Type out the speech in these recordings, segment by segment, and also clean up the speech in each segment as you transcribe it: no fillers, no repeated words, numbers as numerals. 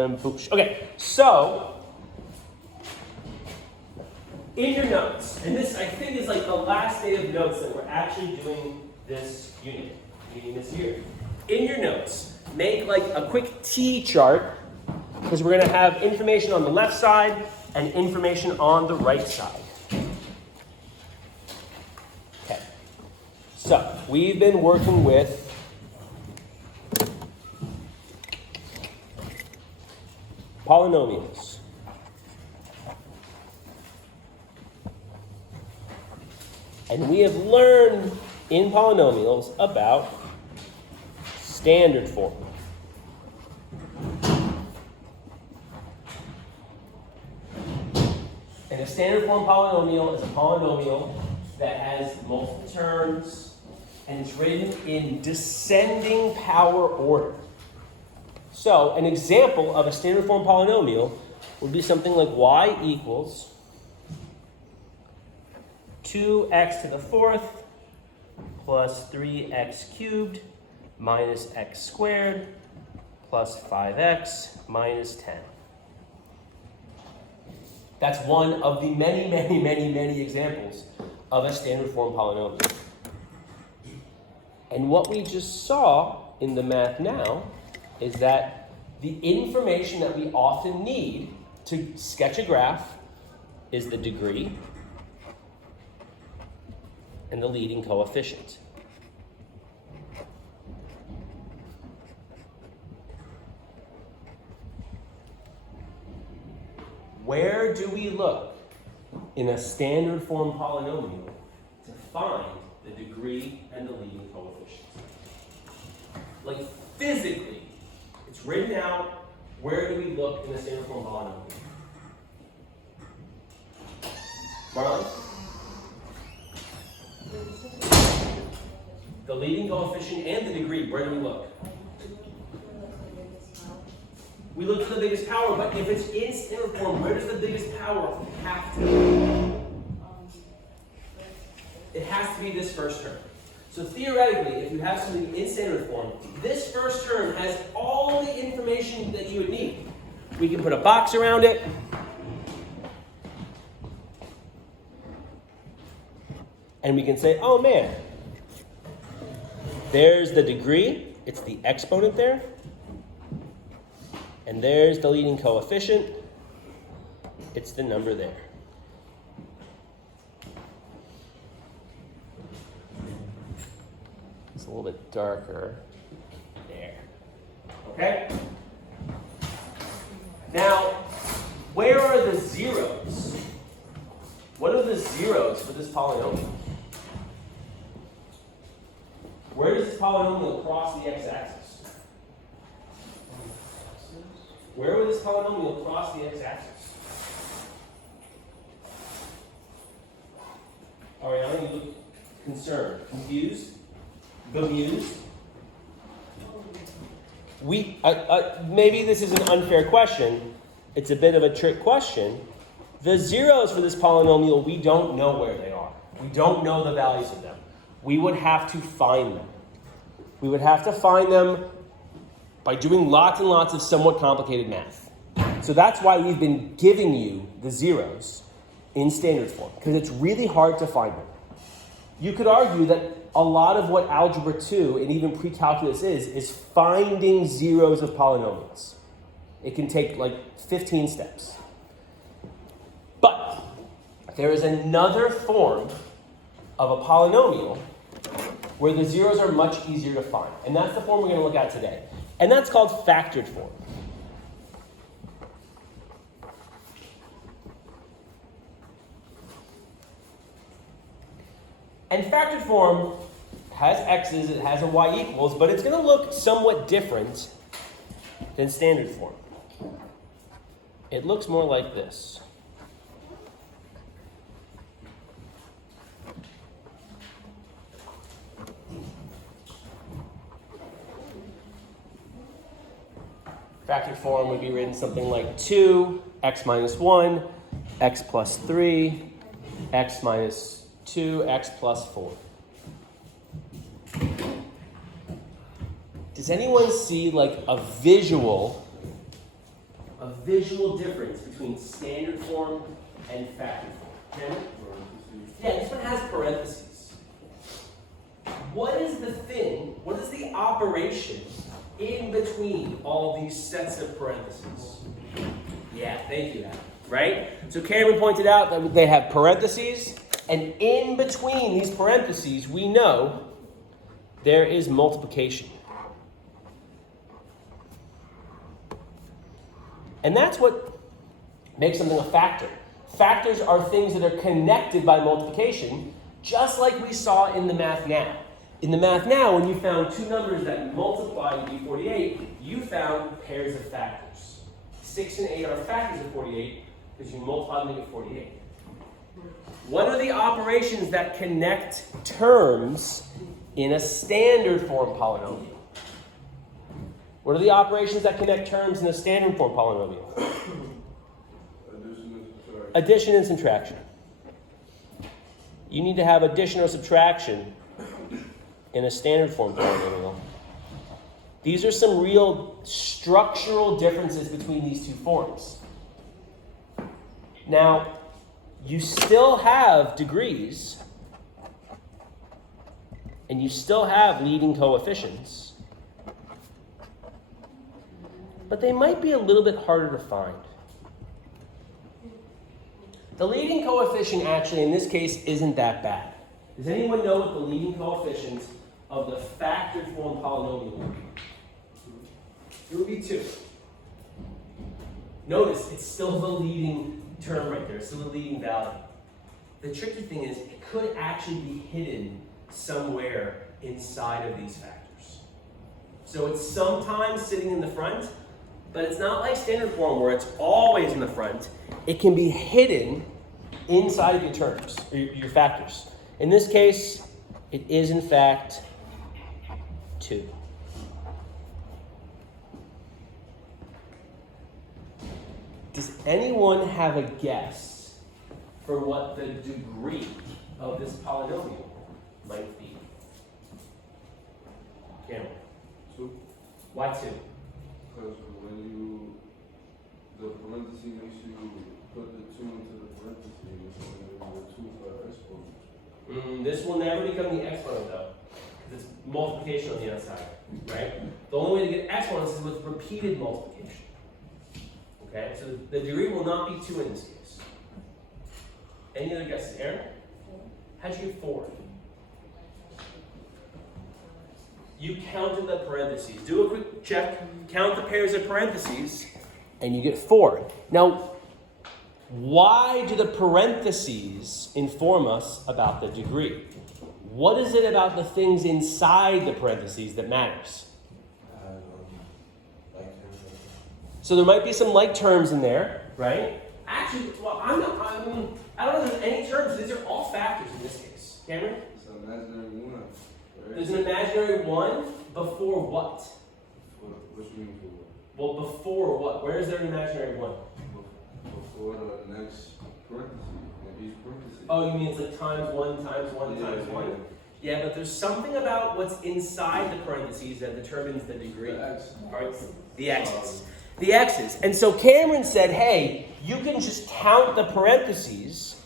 Okay, so in your notes, and this I think is like the last day of notes that we're actually doing this unit, meaning this year. In your notes, make like a quick T chart, because we're going to have information on the left side and information on the right side. Okay, so we've been working with polynomials. And we have learned in polynomials about standard form. And a standard form polynomial is a polynomial that has multiple terms and it's written in descending power order. So an example of a standard form polynomial would be something like y equals 2x to the fourth plus 3x cubed minus x squared plus 5x minus 10. That's one of the many examples of a standard form polynomial. And what we just saw in the math now is that the information that we often need to sketch a graph is the degree and the leading coefficient. Where do we look in a standard form polynomial to find the degree and the leading coefficient? Like physically, it's written out. Where do we look in a standard form polynomial? Marlon? The leading coefficient and the degree, where do we look? We look for the biggest power, but if it's in standard form, where does the biggest power have to be? It has to be this first term. So theoretically, if you have something in standard form, this first term has all the information that you would need. We can put a box around it. And we can say, oh man, there's the degree, it's the exponent there. And there's the leading coefficient, it's the number there. It's a little bit darker there. Okay? Now, where are the zeros? What are the zeros for this polynomial? Where does this polynomial cross the x-axis? Where would this polynomial cross the x-axis? Ariana, you look concerned. Confused? Bemused? Maybe this is an unfair question. It's a bit of a trick question. The zeros for this polynomial, we don't know where they are. We don't know the values of them. We would have to find them. We would have to find them by doing lots and lots of somewhat complicated math. So that's why we've been giving you the zeros in standard form, because it's really hard to find them. You could argue that a lot of what Algebra 2 and even pre-calculus is finding zeros of polynomials. It can take like 15 steps. But there is another form of a polynomial where the zeros are much easier to find. And that's the form we're going to look at today. And that's called factored form. And factored form has x's, it has a y equals, but it's going to look somewhat different than standard form. It looks more like this. Factored form would be written something like 2, x minus 1, x plus 3, x minus 2, x plus 4. Does anyone see like a visual a visual difference between standard form and factored form. Okay? Yeah, this one has parentheses. What is the thing, what is the operation in between all these sets of parentheses? Yeah, thank you, Adam. Right? So Cameron pointed out that they have parentheses, and in between these parentheses, we know there is multiplication. And that's what makes something a factor. Factors are things that are connected by multiplication, just like we saw in the math now. In the math now, when you found two numbers that multiply to be 48, you found pairs of factors. 6 and 8 are factors of 48 because you multiply them to get 48. What are the operations that connect terms in a standard form polynomial? What are the operations that connect terms in a standard form polynomial? Addition and subtraction. You need to have addition or subtraction in a standard form polynomial. These are some real structural differences between these two forms. Now, you still have degrees, and you still have leading coefficients, but they might be a little bit harder to find. The leading coefficient actually, in this case, isn't that bad. Does anyone know what the leading coefficient of the factored form polynomial would be? It would be 2. Notice, it's still the leading term right there. It's still the leading value. The tricky thing is, it could actually be hidden somewhere inside of these factors. So it's sometimes sitting in the front, but it's not like standard form where it's always in the front. It can be hidden inside of your terms, or your factors. In this case, it is in fact 2. Does anyone have a guess for what the degree of this polynomial might be? Cameron? 2. Why 2? Because when the parenthesis makes you put the 2 into the parenthesis, and the 2 for exponent. This will never become the exponent though, because it's multiplication on the outside, right? The only way to get exponents is with repeated multiplication. Okay, so the degree will not be 2 in this case. Any other guesses? Aaron? How'd you get 4? You counted the parentheses. Do a quick check. Count the pairs of parentheses, and you get 4. Now, why do the parentheses inform us about the degree? What is it about the things inside the parentheses that matters? So there might be some like terms in there, right? Actually, well, I don't know if there's any terms. These are all factors in this case. Cameron? It's an imaginary 1. Right? There's an imaginary 1 before what? What you mean for what? Well, before what? Where is there an imaginary 1? Before the next parenthesis, and each parenthesis. Oh, you mean it's like times 1 times 1 times 1? Yeah, but there's something about what's inside the parentheses that determines the degree. The X. Right? The X's. The X's. And so Cameron said, hey, you can just count the parentheses.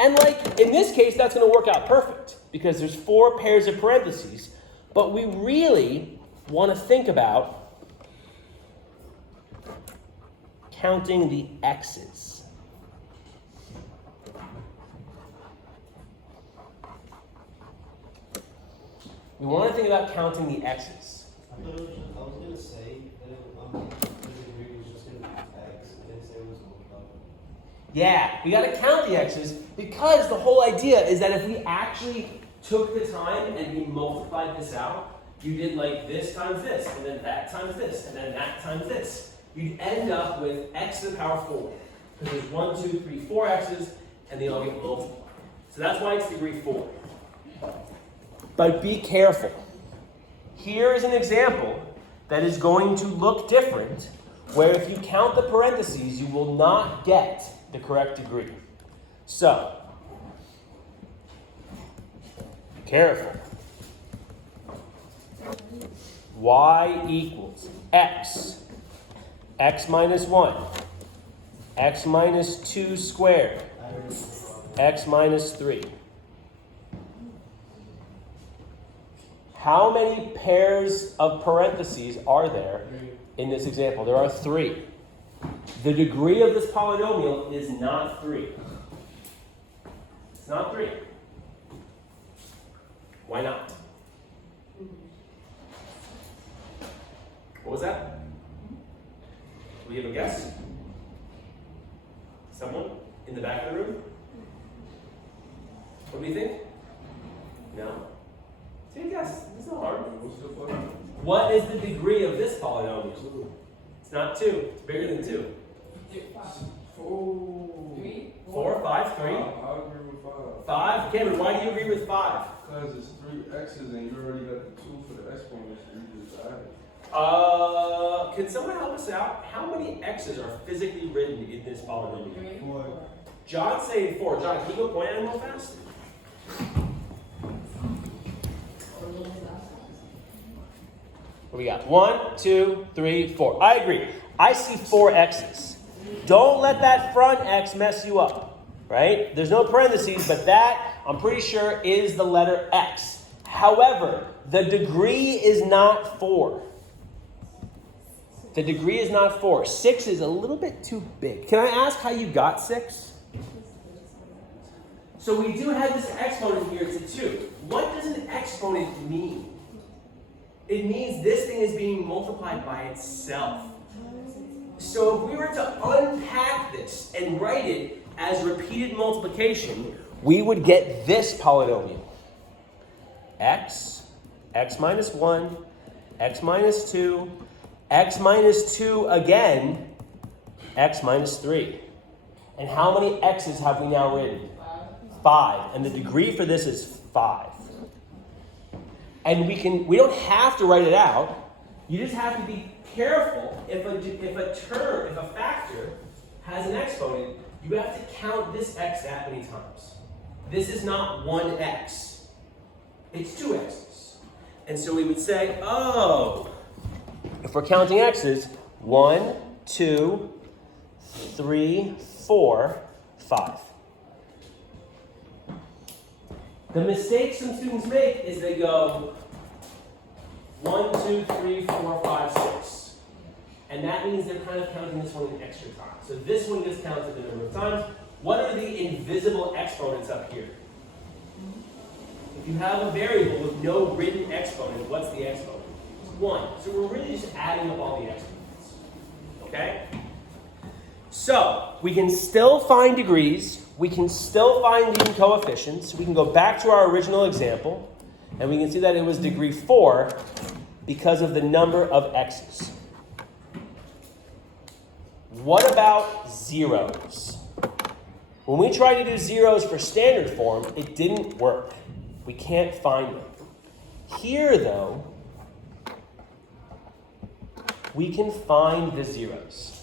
And like in this case, that's going to work out perfect because there's 4 pairs of parentheses. But we really want to think about counting the X's. We want to think about counting the X's. I was going to say that the degree was just going to be X. I didn't say it was multiplied. Yeah, we got to count the X's because the whole idea is that if we actually took the time and we multiplied this out, you did like this times this, and then that times this, and then that times this. You'd end up with x to the power 4. Because there's 1, 2, 3, 4 x's, and they all get multiplied. So that's why it's degree 4. But be careful. Here is an example that is going to look different, where if you count the parentheses, you will not get the correct degree. So, careful. Y equals x x minus 1, x minus 2 squared, x minus 3. How many pairs of parentheses are there in this example? There are 3. The degree of this polynomial is not 3. It's not 3. Why not? What was that? Do we have a guess? Someone in the back of the room? What do you think? No? Take a guess. It's not hard. What's the question? What is the degree of this polynomial? It's not 2. It's bigger than 2. 4, 5, 3. I agree with 5. 5? Cameron, why do you agree with 5? Because it's 3 x's and you already got the 2 for the exponents. You just added. Can someone help us out? How many x's are physically written in this polynomial? 4. John's saying 4. John, can you go point at him real fast? What do we got? 1, 2, 3, 4. I agree. I see 4 x's. Don't let that front x mess you up, right? There's no parentheses, but that, I'm pretty sure, is the letter x. However, the degree is not 4. The degree is not 4. 6 is a little bit too big. Can I ask how you got 6? So we do have this exponent here, it's a 2. What does an exponent mean? It means this thing is being multiplied by itself. So if we were to unpack this and write it as repeated multiplication, we would get this polynomial. X minus 1, x minus 2, x minus 2 again, x minus 3. And how many x's have we now written? 5. And the degree for this is 5. And we don't have to write it out. You just have to be careful. If a factor has an exponent, you have to count this x that many times. This is not 1x. It's 2 x's. And so we would say, oh, if we're counting x's, 1, 2, 3, 4, 5. The mistake some students make is they go 1, 2, 3, 4, 5, 6. And that means they're kind of counting this one an extra time. So this one gets counted the number of times. What are the invisible exponents up here? If you have a variable with no written exponent, what's the exponent? It's 1. So we're really just adding up all the exponents. Okay? So we can still find degrees. We can still find leading coefficients. We can go back to our original example, and we can see that it was degree 4 because of the number of x's. What about zeros? When we tried to do zeros for standard form, it didn't work. We can't find them. Here, though, we can find the zeros.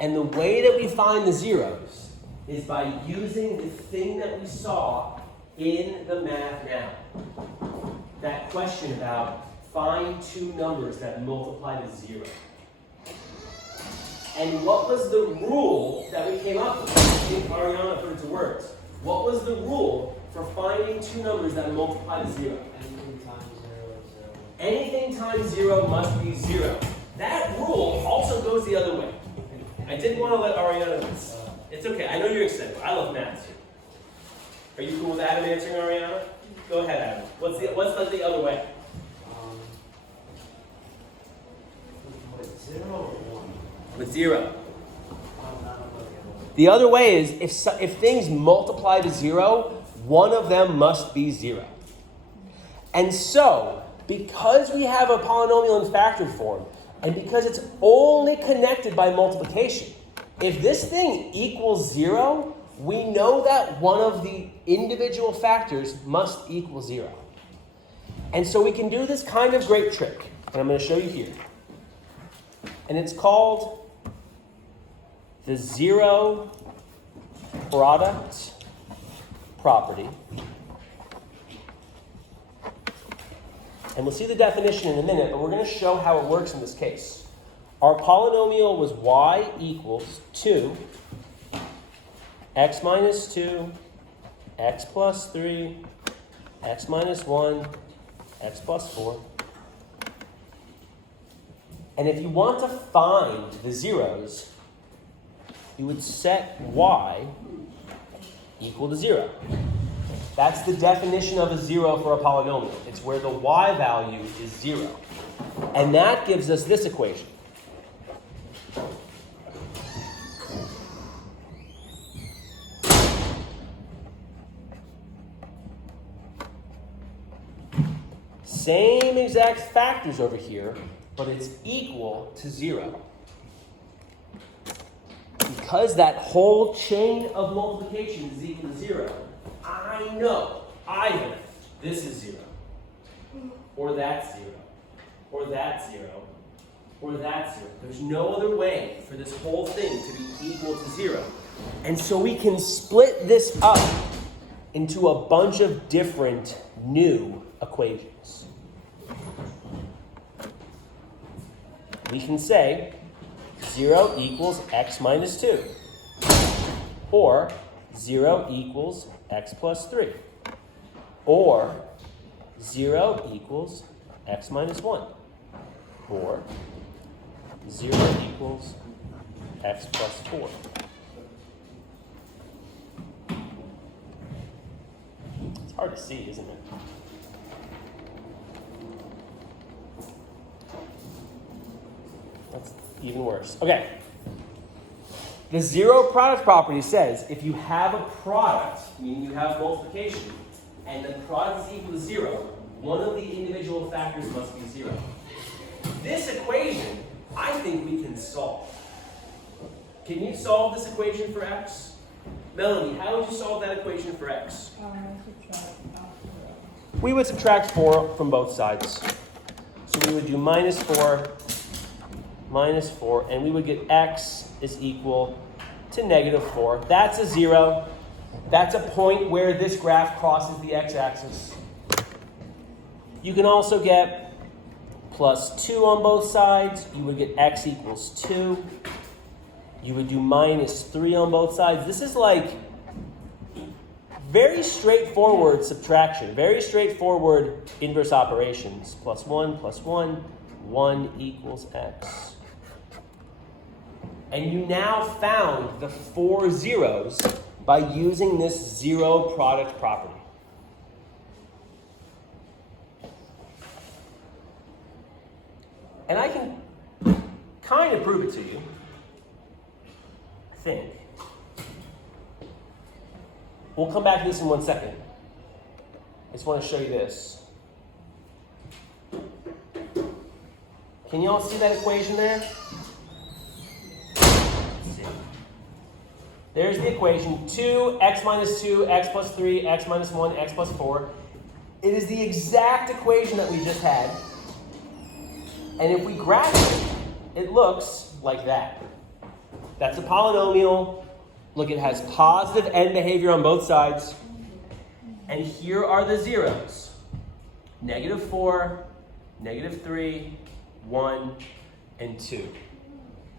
And the way that we find the zeros is by using the thing that we saw in the math now. That question about find 2 numbers that multiply to 0. And what was the rule that we came up with? I think Ariana put it to words. What was the rule for finding 2 numbers that multiply to 0? Anything times 0 is 0. Anything times 0 must be 0. That rule also goes the other way. I didn't want to let Ariana know this. It's okay. I know you're excited. I love math too. Are you cool with Adam answering Ariana? Go ahead, Adam. What's the other way? With 0 or 1? With 0. The other way is if things multiply to 0, one of them must be 0. And so, because we have a polynomial in factored form, and because it's only connected by multiplication, if this thing equals 0, we know that one of the individual factors must equal 0. And so we can do this kind of great trick, and I'm going to show you here. And it's called the zero product property. And we'll see the definition in a minute, but we're going to show how it works in this case. Our polynomial was y equals 2, x minus 2, x plus 3, x minus 1, x plus 4. And if you want to find the zeros, you would set y equal to 0. That's the definition of a 0 for a polynomial. It's where the y value is 0. And that gives us this equation. Same exact factors over here, but it's equal to 0. Because that whole chain of multiplication is equal to 0, I know either this is 0, or that's 0, or that's 0, or that's 0. There's no other way for this whole thing to be equal to 0. And so we can split this up into a bunch of different new equations. We can say 0 equals x minus 2, or 0 equals x plus 3, or 0 equals x minus 1, or 0 equals x plus 4. It's hard to see, isn't it? That's even worse. Okay. The zero product property says if you have a product, meaning you have multiplication, and the product is equal to 0, one of the individual factors must be 0. This equation, I think we can solve. Can you solve this equation for x? Melanie, how would you solve that equation for x? We would subtract 4 from both sides. So we would do minus 4, and we would get x is equal to negative 4. That's a 0. That's a point where this graph crosses the x-axis. You can also get plus 2 on both sides. You would get x equals 2. You would do minus 3 on both sides. This is like very straightforward subtraction, very straightforward inverse operations. Plus 1, 1 equals x. And you now found the 4 zeros by using this zero product property. And I can kind of prove it to you, I think. We'll come back to this in 1 second. I just want to show you this. Can you all see that equation there? There's the equation, 2, x minus 2, x plus 3, x minus 1, x plus 4. It is the exact equation that we just had. And if we graph it, it looks like that. That's a polynomial. Look, it has positive end behavior on both sides. And here are the zeros. Negative 4, negative 3, 1, and 2.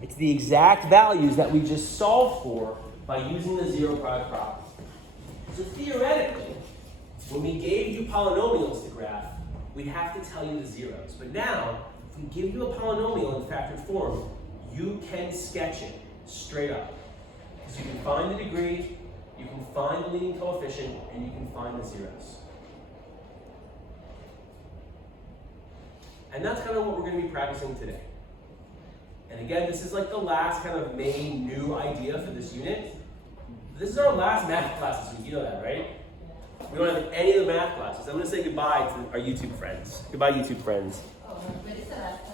It's the exact values that we just solved for by using the zero product property. So theoretically, when we gave you polynomials to graph, we'd have to tell you the zeros. But now, if we give you a polynomial in factored form, you can sketch it straight up. Because you can find the degree, you can find the leading coefficient, and you can find the zeros. And that's kind of what we're going to be practicing today. And again, this is like the last kind of main new idea for this unit. This is our last math class this week. You know that, right? We don't have any of the math classes. I'm going to say goodbye to our YouTube friends. Goodbye, YouTube friends. Oh, but it's the last